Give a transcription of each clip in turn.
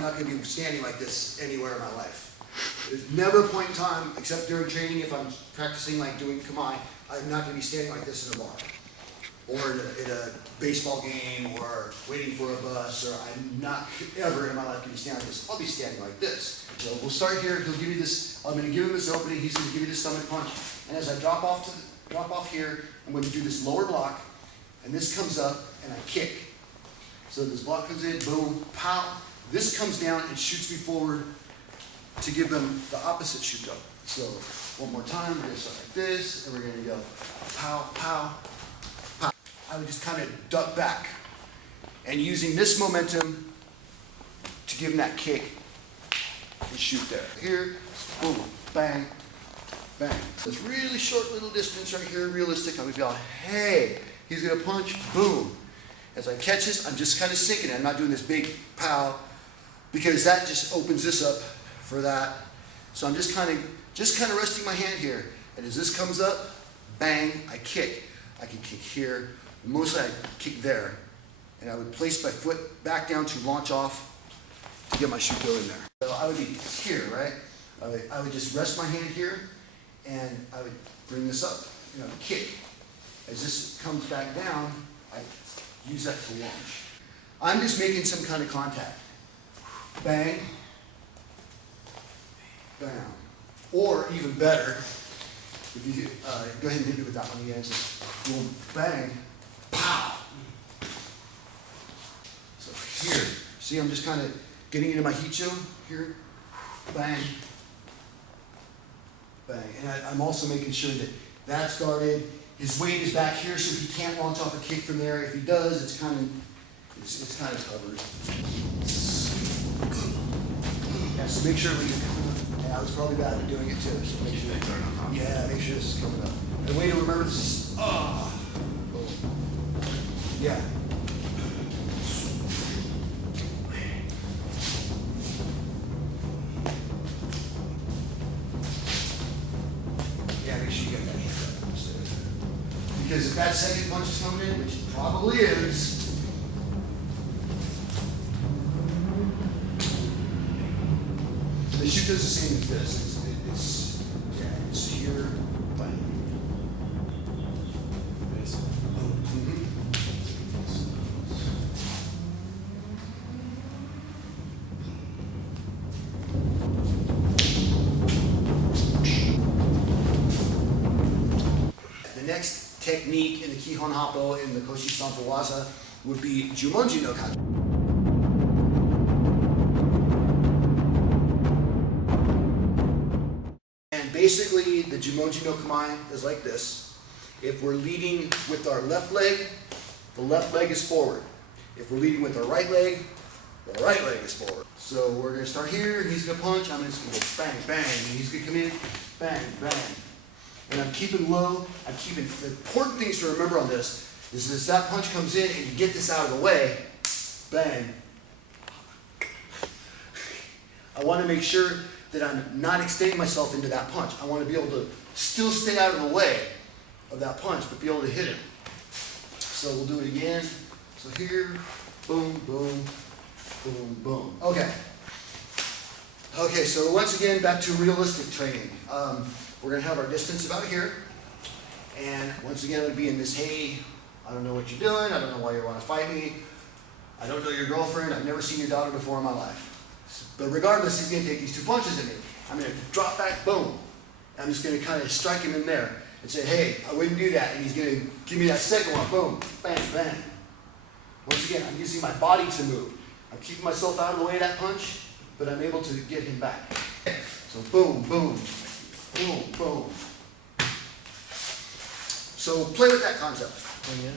I'm not going to be standing like this anywhere in my life. There's never a point in time, except during training, if I'm practicing like doing kamae, I'm not going to be standing like this in a bar, or in a baseball game, or waiting for a bus, or I'm not ever in my life going to be standing like this. I'll be standing like this. So we'll start here. He'll give me this. I'm going to give him this opening. He's going to give me this stomach punch. And as I drop off here, I'm going to do this lower block, and this comes up, and I kick. So this block comes in, boom, pow. This comes down and shoots me forward to give them the opposite shoot up. So one more time, we're going to start like this, and we're going to go pow, pow, pow. I would just kind of duck back, and using this momentum to give him that kick and shoot there. Here, boom, bang, bang. So it's really short little distance right here, realistic. I would go, hey, he's going to punch, boom. As I catch this, I'm just kind of sinking it. I'm not doing this big pow, because that just opens this up for that. So I'm just kind of resting my hand here. And as this comes up, bang, I kick. I can kick here. Mostly I kick there. And I would place my foot back down to launch off to get my shoot go in there. So I would be here, right? I would just rest my hand here, and I would bring this up, kick. As this comes back down, I use that to launch. I'm just making some kind of contact. Bang, bam. Or even better, if you go ahead and hit me with that one again. Just boom, bang, pow. So here, see, I'm just kind of getting into my hicho here. Bang, bang. And I'm also making sure that that's guarded. His weight is back here, so he can't launch off a kick from there. If he does, it's kind of covered. Yeah, so make sure I was probably bad at doing it too. So make sure. Yeah, make sure this is coming up. The way to remember this is boom. Yeah. Yeah, make sure you get that hand up. Because if that second punch is coming in, which it probably is, the shoot does the same as this. It's here, bang. The next technique in the Kihon Happo in the Koshi Sanpo Waza would be Jumonji no kata. Basically, the Jumoji no kamae is like this. If we're leading with our left leg, the left leg is forward. If we're leading with our right leg, the right leg is forward. So we're going to start here, and he's going to punch. I'm just going to go bang, bang, and he's going to come in, bang, bang. And I'm keeping low. The important things to remember on this is as that punch comes in and you get this out of the way, bang. I want to make sure that I'm not extending myself into that punch. I want to be able to still stay out of the way of that punch, but be able to hit it. So we'll do it again. So here, boom, boom, boom, boom. Okay. Okay, so once again, back to realistic training. We're going to have our distance about here. And once again, I'm going to be in this, hey, I don't know what you're doing. I don't know why you want to fight me. I don't know your girlfriend. I've never seen your daughter before in my life. But regardless, he's going to take these two punches at me. I'm going to drop back, boom. I'm just going to kind of strike him in there and say, hey, I wouldn't do that. And he's going to give me that second one, boom, bang, bang. Once again, I'm using my body to move. I'm keeping myself out of the way of that punch, but I'm able to get him back. So boom, boom, boom, boom. So play with that concept. Oh, yeah.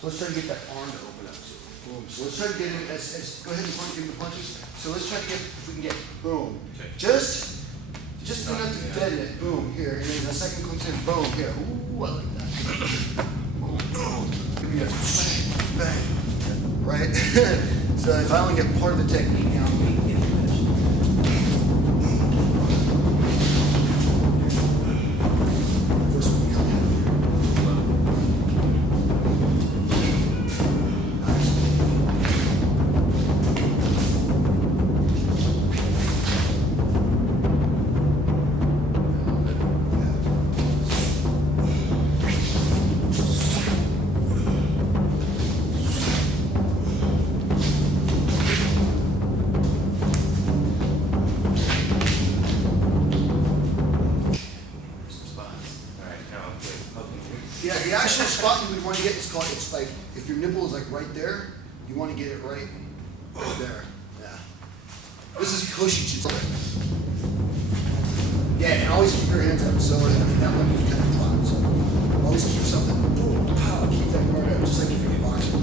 So let's try to get that arm to open up. So, boom. So let's try to get him, go ahead and punch him the punches. So let's try to get, if we can get, boom. Okay. Just enough to deaden it, boom, here. And then the second comes in, boom, here. Ooh, I like that. Boom, boom. Give me a bang, bang. Right? So if I only get part of the technique now, I'm getting finished. First one, come down. right there, you want to get it right there. Yeah. This is Koshi Sanpo. Yeah, and always keep your hands up. So that one you kind of drop. So always keep something. Boom, pow, keep that guard up, just like if you're boxing.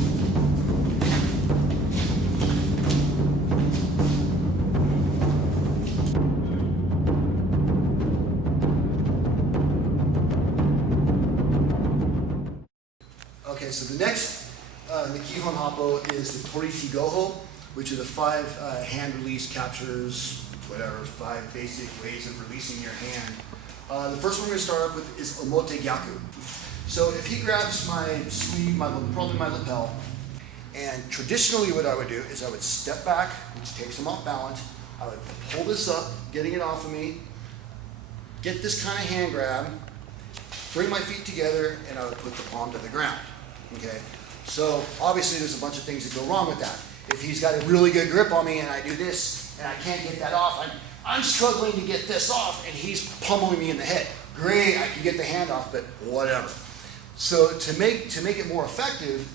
Okay, so the next the Kihon Happo is the Torite Goho, which are the 5 hand release captures, whatever, 5 basic ways of releasing your hand. The first one we're going to start off with is omote gyaku. So if he grabs my sleeve, probably my lapel, and traditionally what I would do is I would step back, which takes him off balance. I would pull this up, getting it off of me, get this kind of hand grab, bring my feet together, and I would put the palm to the ground. Okay, so obviously there's a bunch of things that go wrong with that. If he's got a really good grip on me and I do this and I can't get that off, I'm struggling to get this off and he's pummeling me in the head. Great, I can get the hand off, but whatever. So to make it more effective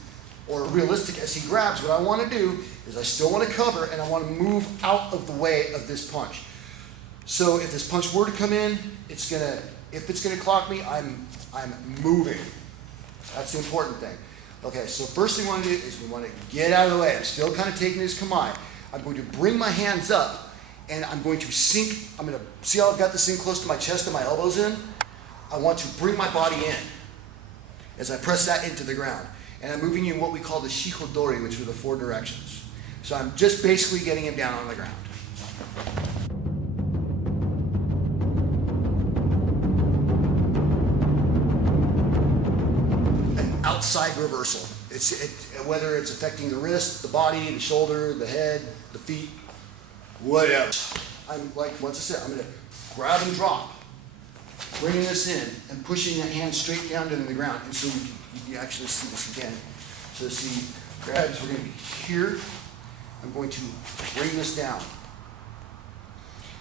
or realistic as he grabs, what I want to do is I still want to cover and I want to move out of the way of this punch. So if this punch were to come in, if it's gonna clock me, I'm moving. That's the important thing. Okay, so first thing we want to do is we want to get out of the way. I'm still kind of taking this kamae. I'm going to bring my hands up and I'm going to sink. I'm going to see how I've got this thing close to my chest and my elbows in. I want to bring my body in as I press that into the ground. And I'm moving in what we call the hicho dori, which are the 4 directions. So I'm just basically getting him down on the ground. Outside reversal. Whether it's affecting the wrist, the body, the shoulder, the head, the feet, whatever. I'm like, once I said, I'm going to grab and drop, bringing this in and pushing that hand straight down into the ground. And so you actually see this again. So see, grabs, we're going to be here. I'm going to bring this down.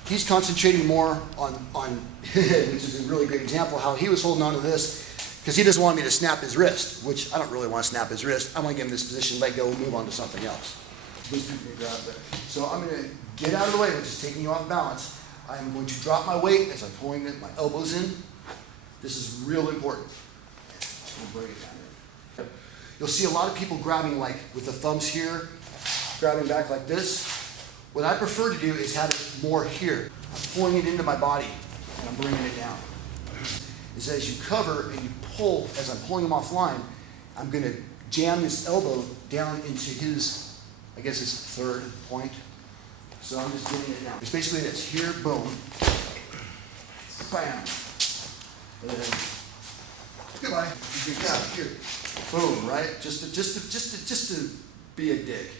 He's concentrating more on which is a really great example, how he was holding on to this because he doesn't want me to snap his wrist, which I don't really want to snap his wrist. I want to get him in this position, let go, and move on to something else. So I'm going to get out of the way, which is taking you off balance. I'm going to drop my weight as I'm pulling my elbows in. This is real important. Just going to bring it down there. You'll see a lot of people grabbing like with the thumbs here, grabbing back like this. What I prefer to do is have it more here. I'm pulling it into my body and I'm bringing it down. Is as you cover and you pull, as I'm pulling him offline, I'm going to jam this elbow down into his, I guess his 3rd point. So I'm just getting it down. It's basically this, here, boom, bam, and then, goodbye, yeah, here, boom, right? Just to be a dick.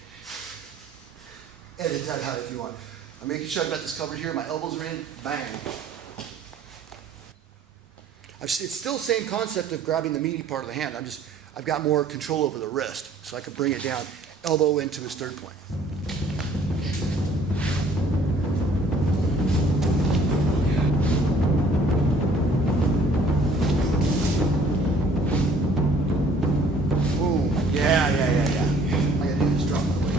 Edit that out if you want. I'm making sure I've got this covered here, my elbows are in, bang. It's still the same concept of grabbing the meaty part of the hand. I've got more control over the wrist, so I can bring it down, elbow into his 3rd point. Boom. Yeah. I gotta do this, drop my weight.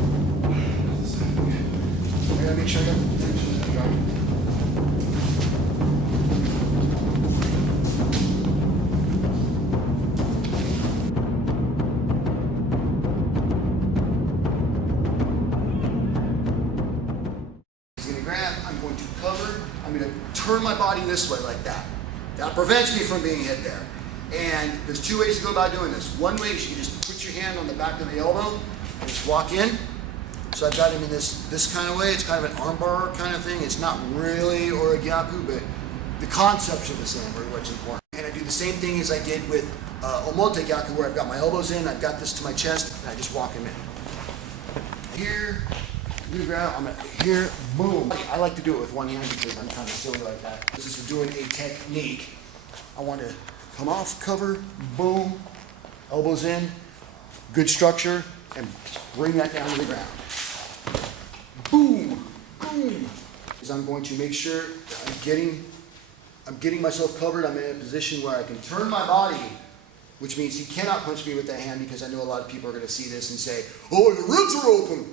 I gotta make sure I got the tension in the drop. I'm going to turn my body this way like that. That prevents me from being hit there. And there's 2 ways to go about doing this. One way is you can just put your hand on the back of the elbow and just walk in. So I've got him in this kind of way. It's kind of an armbar kind of thing. It's not really or a gyaku, but the concepts are the same, or what's important. And I do the same thing as I did with omote gyaku, where I've got my elbows in, I've got this to my chest, and I just walk him in. Here. I'm here, boom. I like to do it with one hand because I'm kind of silly like that. This is doing a technique. I want to come off, cover, boom, elbows in, good structure, and bring that down to the ground. Boom, boom. Because I'm going to make sure that I'm getting myself covered. I'm in a position where I can turn my body which means he cannot punch me with that hand because I know a lot of people are going to see this and say, oh, your ribs are open.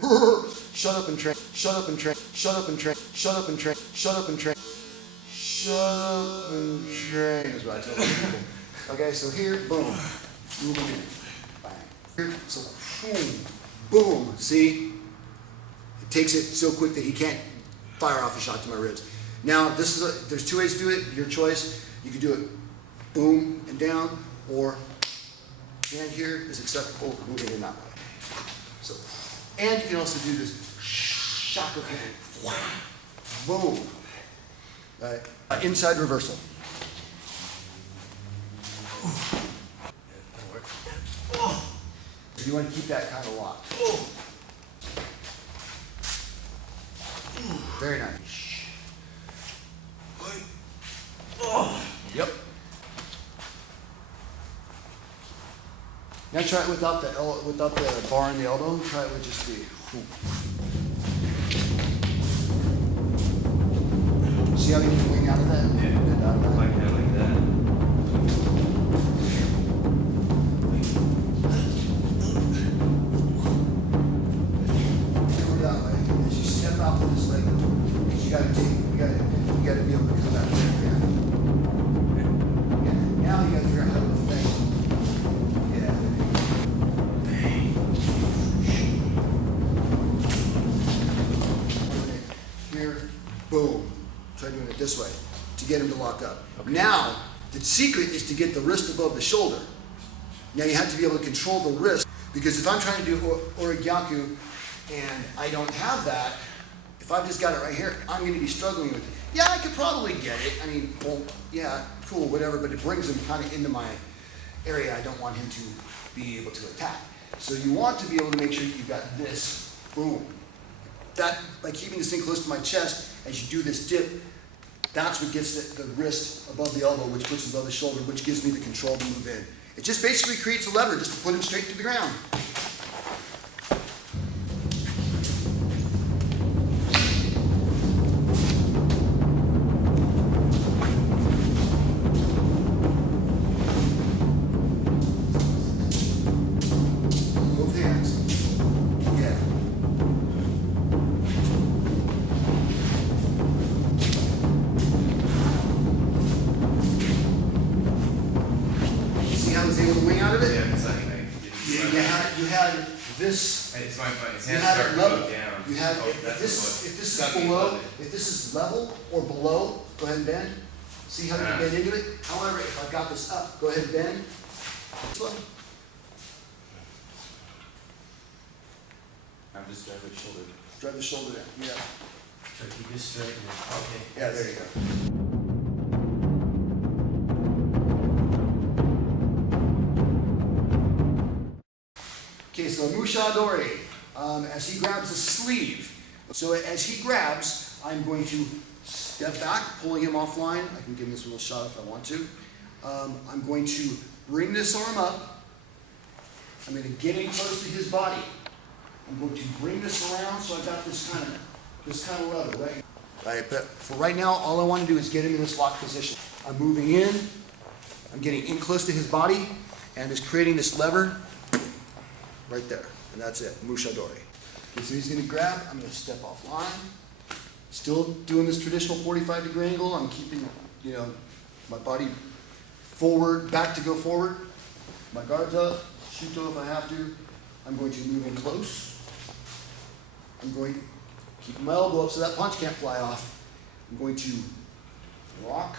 Shut up and train. Shut up and train. Shut up and train. Shut up and train. Shut up and train. Shut up and train is what I tell people. Okay, so here, boom. Moving in. Bang. Here, so boom. Boom. See? It takes it so quick that he can't fire off a shot to my ribs. Now, there's two ways to do it. Your choice. You can do it boom and down, or hand here is acceptable, moving in that way. So, and you can also do this chakra hand. Boom. Right. Inside reversal. So you want to keep that kind of locked. Very nice. Yep. Now try it without the bar in the elbow. Try it with just the. See how you can wing out of that? Yeah. Out of that. Like that, like that. Go that way. As you step out with this leg, you gotta be able to come out there. Yeah. Now you gotta figure out how to affect. Boom. Try doing it this way to get him to lock up. Okay. Now, the secret is to get the wrist above the shoulder. Now you have to be able to control the wrist, because if I'm trying to do gyaku and I don't have that, if I've just got it right here, I'm going to be struggling with it. Yeah, I could probably get it. I mean, well, yeah, cool, whatever, but it brings him kind of into my area I don't want him to be able to attack. So you want to be able to make sure you've got this, boom. That, by keeping this thing close to my chest, as you do this dip, that's what gets the wrist above the elbow, which puts it above the shoulder, which gives me the control to move in. It just basically creates a lever just to put him straight to the ground. Both hands. Yeah. I was able to wing out of it. Yeah, it's like you had this. It's fine. His You hands had start it to level. go down. You had if this is below, if this is level or below, go ahead and bend. See how you can bend into it. However, if I've got this up, go ahead and bend. This one. I'm just driving the shoulder. Drive the shoulder down. Yeah. Try to keep this straight. Okay. Yeah. There you go. Okay, so Mushadori, as he grabs a sleeve. So as he grabs, I'm going to step back, pulling him offline. I can give him this little shot if I want to. I'm going to bring this arm up. I'm going to get in close to his body. I'm going to bring this around so I've got this kind of level, right? Right, but for right now, all I want to do is get him in this locked position. I'm moving in. I'm getting in close to his body and just creating this lever. Right there, and that's it, Mushadori. Okay, so he's going to grab, I'm going to step offline. Still doing this traditional 45-degree angle. I'm keeping, my body forward, back to go forward. My guard's up, shuto if I have to. I'm going to move in close. I'm going to keep my elbow up so that punch can't fly off. I'm going to rock.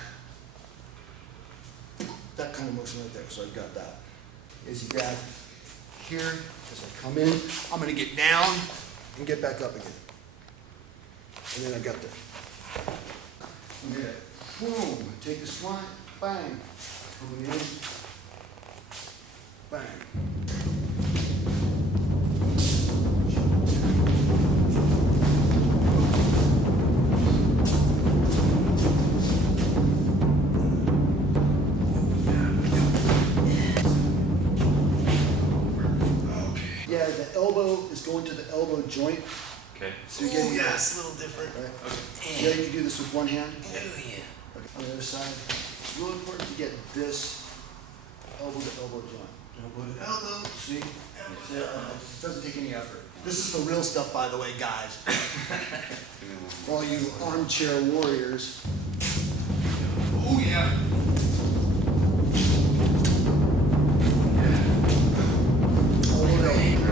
That kind of motion right there, so I've got that. As you grab here, as I come in, I'm going to get down and get back up again. And then I've got the, I'm going to, boom, take a squat, bang, coming in, bang. Yeah, the elbow is going to the elbow joint. Okay. So you're getting it's a little different. right? Okay. Yeah, you can do this with one hand. Oh, yeah. Okay. On the other side, it's really important to get this elbow to elbow joint. Elbow to elbow. See? It doesn't take any effort. This is the real stuff, by the way, guys. For all you armchair warriors. Oh yeah. Elbow to elbow.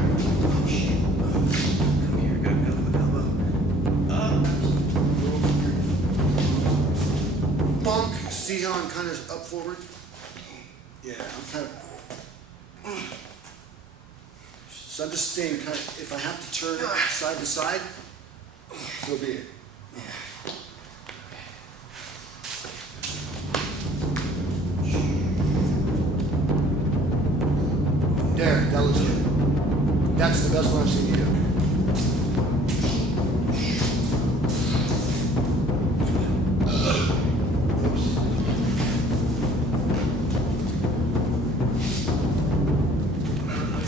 Come here, good elbow to elbow. Bunk. See how I'm kind of up forward? Yeah, I'm kind of. So I'm just staying kind of, if I have to turn it side to side, so be it. There, that looks good. That's the best one I've seen you do.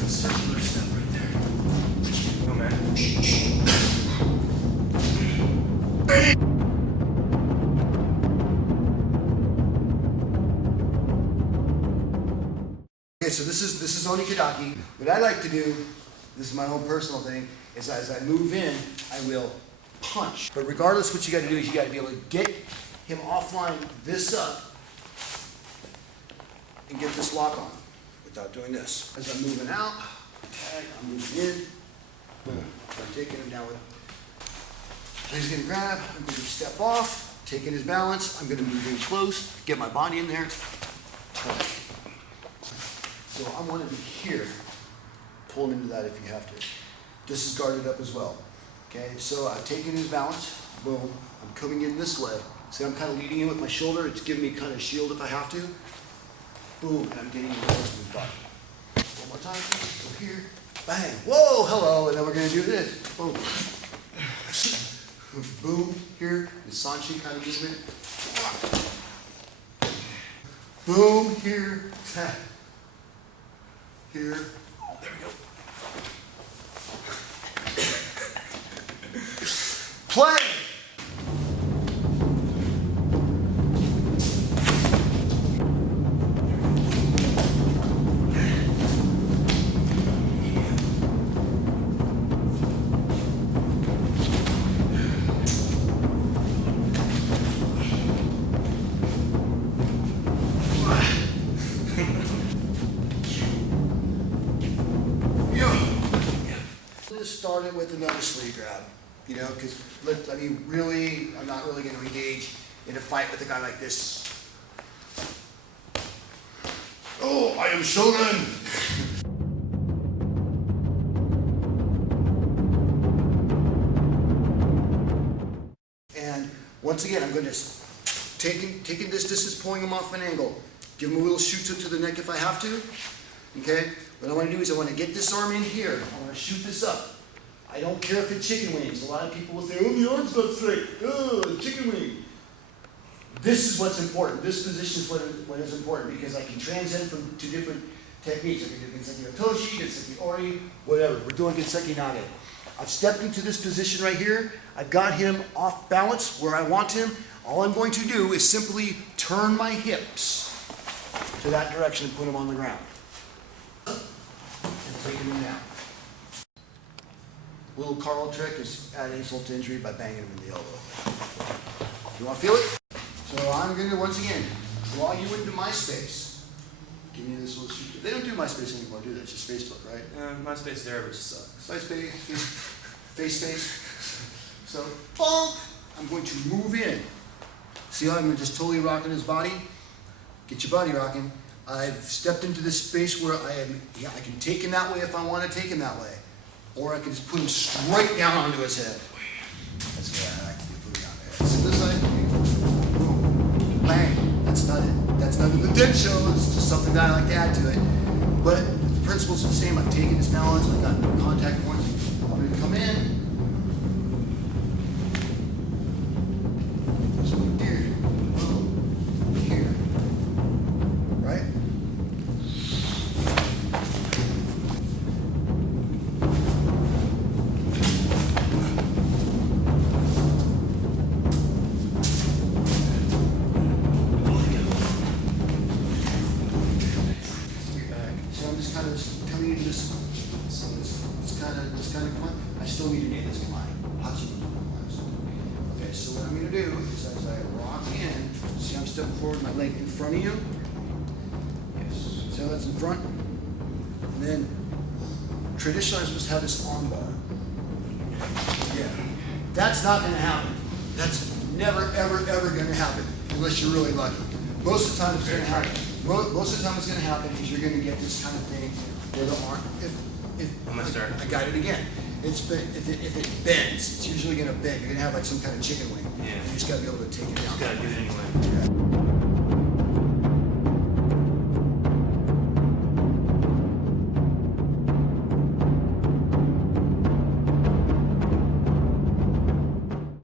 Circular stuff right there. Oh man. Okay, so this is only kudaki. What I like to do, this is my own personal thing, is as I move in, I will punch. But regardless, what you got to do is you got to be able to get him offline this up and get this lock on without doing this. As I'm moving out, tag, I'm moving in, boom. I'm taking him down with. He's going to grab. I'm going to step off, taking his balance. I'm going to move in close, get my body in there. So I want to be here. Pull him into that if you have to. This is guarded up as well. Okay, so I've taken his balance. Boom. I'm coming in this way. See, I'm kind of leading in with my shoulder. It's giving me kind of shield if I have to. Boom, and I'm getting in close to his body. One more time. So here. Bang. Whoa, hello. And then we're going to do this. Boom. Boom. Here. The Sanchi kind of movement. Boom. Here. Tap. Here. There we go. Play! Started with another sleeve grab, you know, because I mean, really, I'm not really going to engage in a fight with a guy like this. Oh, I am Shonen! And once again, I'm going to taking this distance, pulling him off an angle, give him a little shoot to the neck if I have to. Okay. What I want to do is I want to get this arm in here. I want to shoot this up. I don't care if it's chicken wings. A lot of people will say, oh, the arm's not straight. Oh, the chicken wing. This is what's important. This position is what is important because I can transcend from two different techniques. I can do ganseki otoshi, ganseki ori, whatever. We're doing ganseki nage. I've stepped into this position right here. I've got him off balance where I want him. All I'm going to do is simply turn my hips to that direction and put him on the ground. And taking him down. Little Carl trick is add insult to injury by banging him in the elbow. You want to feel it? So I'm going to, once again, draw you into my space. Give me this little shoot. They don't do MySpace anymore, do they? It's just Facebook, right? MySpace there, which sucks. MySpace, face space. So, bonk! I'm going to move in. See how I'm just totally rocking his body? Get your body rocking. I've stepped into this space where I can take him that way if I want to take him that way. Or I can just put him straight down onto his head. That's the way I like to do, put him down there. So this side, boom, bang. That's not it. That's not in the dead show. It's just something that I like to add to it. But the principle's the same. I've taken his balance. I've got contact points. I'm going to come in. So here, boom, here, right? this kind of kamae, I still need to name this kamae. Okay, so what I'm going to do is as I rock in, see I'm stepping forward, my leg in front of you. Yes. So that's in front. And then traditionally I'm supposed to have this arm bar. Yeah. That's not going to happen. That's never, ever, ever going to happen unless you're really lucky. Most of the time it's going to happen. Most of the time what's going to happen is you're going to get this kind of thing where the arm, I'm gonna start. I got it again. If it bends, it's usually going to bend. You're going to have like some kind of chicken wing. Yeah. You just got to be able to take it down. Just gotta do it anyway.